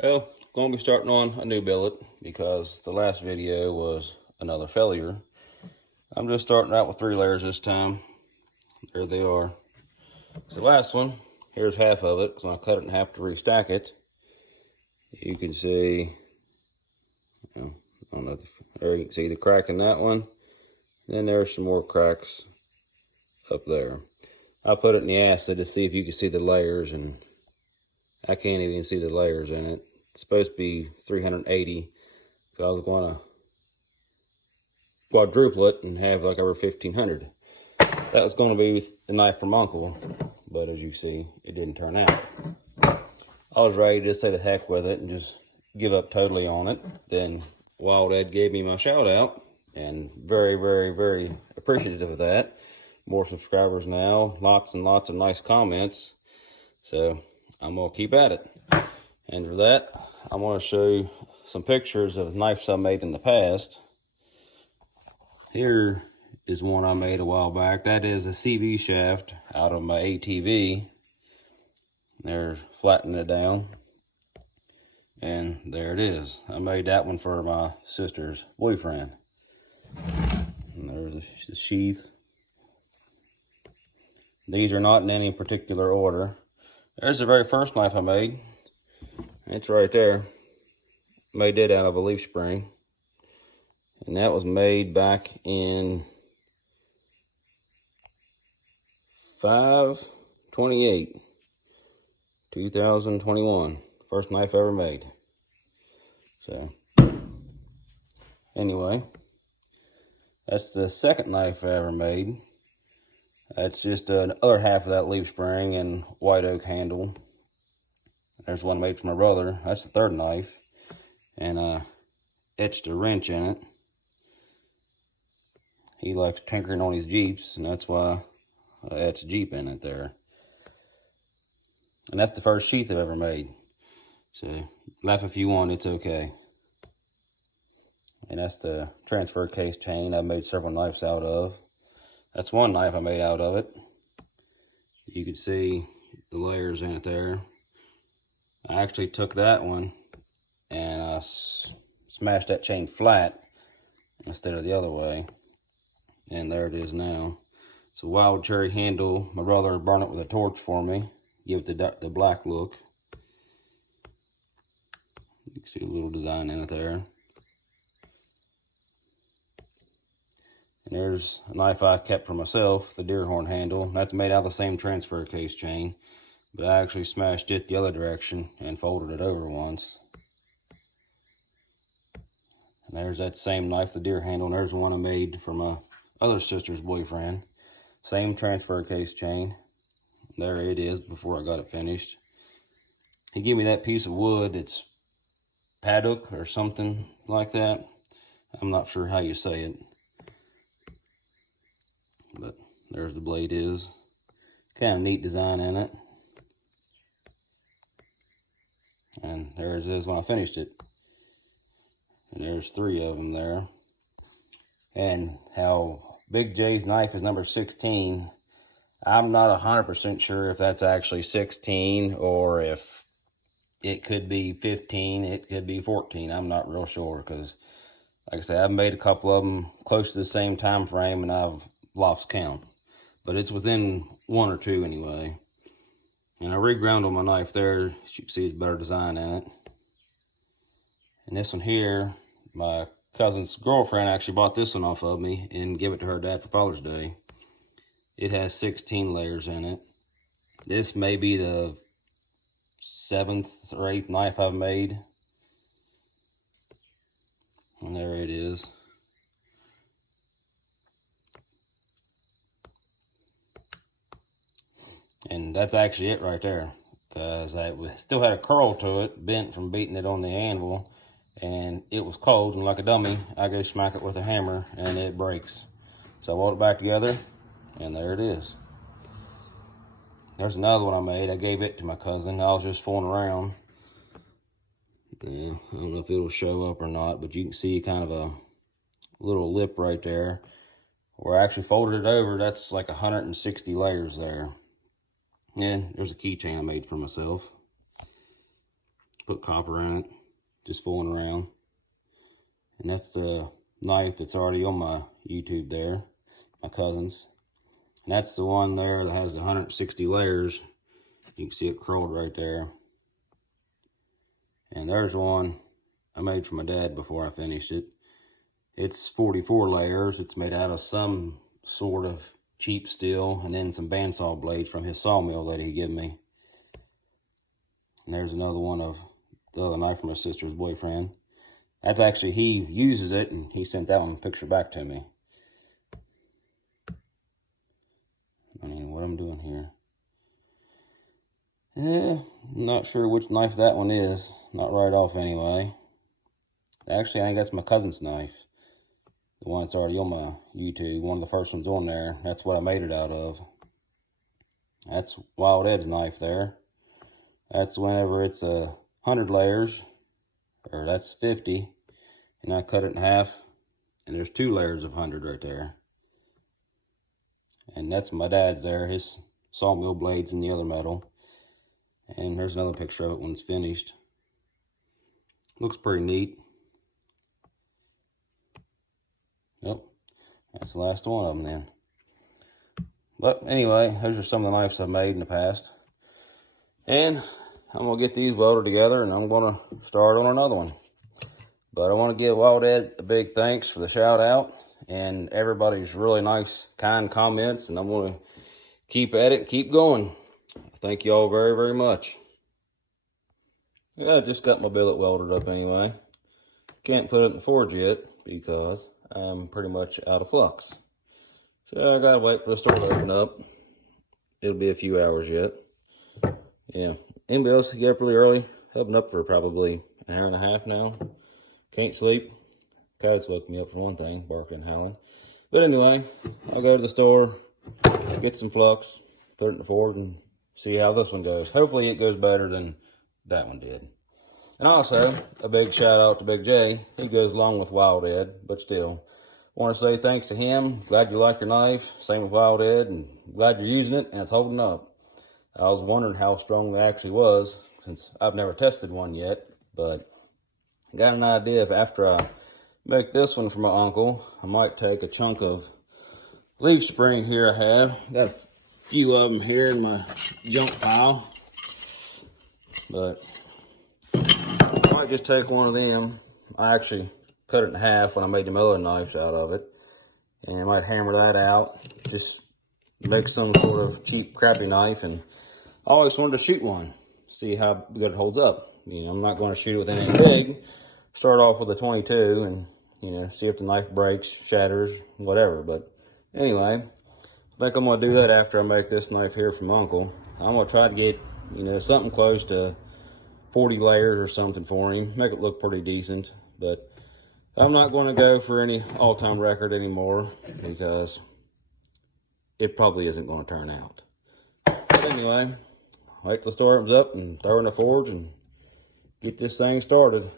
Well, going to be starting on a new billet because the last video was another failure. I'm just starting out with 3 layers this time. There they are. So the last one, here's half of it, because when I cut it in half to restack it, you can see, I don't know, there you can see the crack in that one. Then there's some more cracks up there. I put it in the acid to see if you can see the layers, and I can't even see the layers in it. It's supposed to be 380, so I was going to quadruple it and have like over 1500. That was going to be the knife from Uncle, but as you see, it didn't turn out. I was ready to just say the heck with it and just give up totally on it. Then Wild Ed gave me my shout out, and very, very, very appreciative of that. More subscribers now, lots and lots of nice comments. So I'm going to keep at it. And for that, I'm going to show you some pictures of knives I made in the past. Here is one I made a while back. That is a CV shaft out of my ATV. They're flattening it down. And there it is. I made that one for my sister's boyfriend. And there's the sheath. These are not in any particular order. There's the very first knife I made. It's right there. Made it out of a leaf spring. And that was made back in 5/28, 2021. First knife ever made. So, anyway, that's the second knife I ever made. That's just another half of that leaf spring and white oak handle. There's one made for my brother. That's the third knife. And etched a wrench in it. He likes tinkering on his Jeeps, and that's why I etched Jeep in it there. And that's the first sheath I've ever made. So, laugh if you want, it's okay. And that's the transfer case chain I made several knives out of. That's one knife I made out of it. You can see the layers in it there. I actually took that one and I smashed that chain flat instead of the other way. And there it is now. It's a wild cherry handle. My brother burned it with a torch for me. Give it the black look. You can see a little design in it there. And there's a knife I kept for myself, the deer horn handle. That's made out of the same transfer case chain. But I actually smashed it the other direction and folded it over once. And there's that same knife, the deer handle. And there's one I made for my other sister's boyfriend. Same transfer case chain. There it is before I got it finished. He gave me that piece of wood. It's paddock or something like that. I'm not sure how you say it. But there's the blade is. Kind of neat design in it. And there it is when I finished it. And there's 3 of them there. And how Big J's knife is number 16. I'm not 100% sure if that's actually 16 or if it could be 15, it could be 14. I'm not real sure because, like I said, I've made a couple of them close to the same time frame and I've lost count. But it's within 1 or 2 anyway. And I reground on my knife there. As you can see, it's better design in it. And this one here, my cousin's girlfriend actually bought this one off of me and gave it to her dad for Father's Day. It has 16 layers in it. This may be the 7th or 8th knife I've made. And there it is. And that's actually it right there. Because I still had a curl to it, bent from beating it on the anvil. And it was cold, and like a dummy, I go smack it with a hammer, and it breaks. So I weld it back together, and there it is. There's another one I made. I gave it to my cousin. I was just fooling around. Yeah, I don't know if it'll show up or not, but you can see kind of a little lip right there. Where I actually folded it over, that's like 160 layers there. And there's a keychain I made for myself. put copper in it, just fooling around. And that's the knife that's already on my YouTube there, my cousin's. And that's the one there that has the 160 layers. You can see it curled right there. And there's one I made for my dad before I finished it. It's 44 layers. It's made out of some sort of cheap steel and then some bandsaw blades from his sawmill that he gave me. And there's another one of the other knife from my sister's boyfriend. That's actually, he uses it, and he sent that one picture back to me. I mean, what I'm doing here. Yeah, I'm not sure which knife that one is. Not right off anyway. Actually, I think that's my cousin's knife. The one that's already on my YouTube. One of the first ones on there. That's what I made it out of. That's Wild Ed's knife there. That's whenever it's 100 layers. Or that's 50. And I cut it in half. And there's 2 layers of 100 right there. And that's my dad's there. His sawmill blades and the other metal. And there's another picture of it when it's finished. Looks pretty neat. Yep, that's the last one of them then. But anyway, those are some of the knives I've made in the past. And I'm going to get these welded together and I'm going to start on another one. But I want to give Wild Ed a big thanks for the shout out and everybody's really nice, kind comments. And I'm going to keep at it and keep going. Thank you all very, very much. Yeah, I just got my billet welded up anyway. Can't put it in the forge yet because I'm pretty much out of flux. So I gotta wait for the store to open up. It'll be a few hours yet. Yeah. Anybody else get up really early? I've been up for probably an hour and a half now. Can't sleep. Coyotes woke me up for one thing, barking and howling. But anyway, I'll go to the store, get some flux, put it in the forge, and see how this one goes. Hopefully it goes better than that one did. And also, a big shout out to Big J. He goes along with Wild Ed, but still. Want to say thanks to him. Glad you like your knife. Same with Wild Ed, and glad you're using it and it's holding up. I was wondering how strong they actually was, since I've never tested one yet, but I got an idea if after I make this one for my uncle, I might take a chunk of leaf spring here I have. Got a few of them here in my junk pile, but I might just take one of them. I actually cut it in half when I made the other knives out of it, and I might hammer that out, just make some sort of cheap crappy knife. And I always wanted to shoot one, see how good it holds up. You know, I'm not going to shoot it with anything big. Start off with a 22 and, you know, see if the knife breaks, shatters, whatever. But anyway, I think I'm going to do that after I make this knife here from Uncle. I'm going to try to get, you know, something close to 40 layers or something for him. Make it look pretty decent. But I'm not going to go for any all-time record anymore because it probably isn't going to turn out. But anyway, wait till the store opens up and throw in the forge and get this thing started.